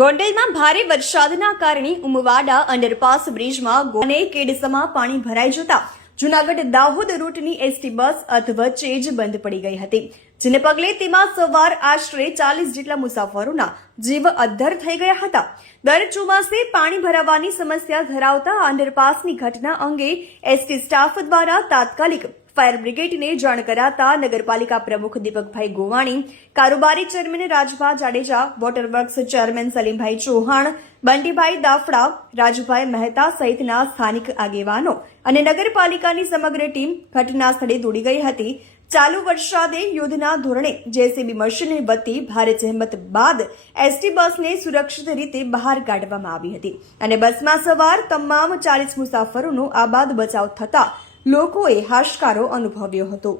ગોંડલમાં ભારે વરસાદના કારણે ઉમવાડા અંડરપાસ બ્રિજમાં અને કેડસમાં પાણી ભરાઈ જતા જૂનાગઢ દાહોદ રૂટની એસટી બસ અધવચ્ચે જ બંધ પડી ગઈ હતી, જેને પગલે તેમાં સવાર આશરે 40 જેટલા મુસાફરોના જીવ અદ્ધર થઈ ગયા હતા। દર ચોમાસે પાણી ભરાવાની સમસ્યા ધરાવતા અંડરપાસની ઘટના અંગે એસટી સ્ટાફ દ્વારા તાત્કાલિક ફાયર બ્રિગેડને જાણ કરાતા નગરપાલિકા પ્રમુખ દીપકભાઈ ગોવાણી, કારોબારી chairman Rajbha Jadeja, waterworks chairman સલીમભાઈ Chauhan, બંટીભાઈ Dafda, Rajubhai Mehta સહિતના સ્થાનિક આગેવાનો અને નગરપાલિકાની સમગ્ર ટીમ ઘટના સ્થળે દોડી ગઈ હતી। ચાલુ વરસાદે યુદ્ધના ધોરણે જેસીબી મશીનની વતી ભારે જહેમત બાદ એસટી બસને સુરક્ષિત રીતે બહાર કાઢવામાં આવી હતી અને બસમાં સવાર તમામ 40 મુસાફરોનો આબાદ બચાવ થતા લોકોએ હાશકારો અનુભવ્યો હતો।